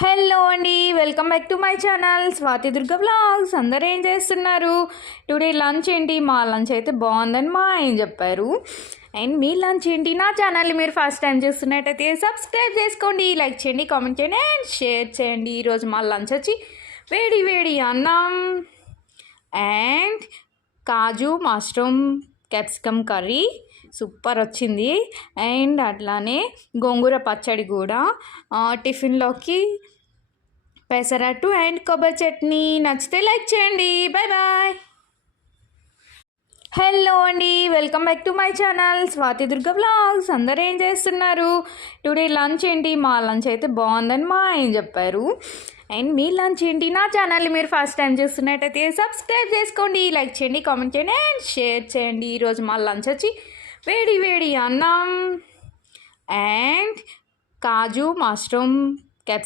Hello అండి, welcome back to my channel Swathi Durga vlogs. అందరూ ఏం చేస్తున్నారు? టుడే లంచ్ ఏంటి? మా లంచ్ అయితే బాగుందని మా ఆయన చెప్పారు. అండ్ మీ లంచ్ ఏంటి? నా ఛానల్ని మీరు ఫస్ట్ టైం చూస్తున్నట్టయితే సబ్స్క్రైబ్ చేసుకోండి, లైక్ చేయండి, కామెంట్ చేయండి అండ్ షేర్ చేయండి. ఈరోజు మా లంచ్ వచ్చి వేడి వేడి అన్నం and kaju mushroom capsicum curry super వచ్చింది. అండ్ అట్లానే గోంగూర పచ్చడి కూడా, టిఫిన్లోకి పెసరట్టు అండ్ కొబ్బరి చట్నీ. నచ్చితే లైక్ చేయండి. Bye bye. హలో అండి, welcome back to my channel Swathi Durga vlogs. అందరూ ఏం చేస్తున్నారు? టుడే లంచ్ ఏంటి? మా లంచ్ అయితే బాగుందని మా ఆయన చెప్పారు. అండ్ మీ లంచ్ ఏంటి? నా ఛానల్ని మీరు ఫస్ట్ టైం చూస్తున్నట్టయితే సబ్స్క్రైబ్ చేసుకోండి, లైక్ చేయండి, కామెంట్ చేయండి అండ్ షేర్ చేయండి. ఈరోజు మా లంచ్ వచ్చి వేడి వేడి అన్నం అండ్ కాజు మష్రూమ్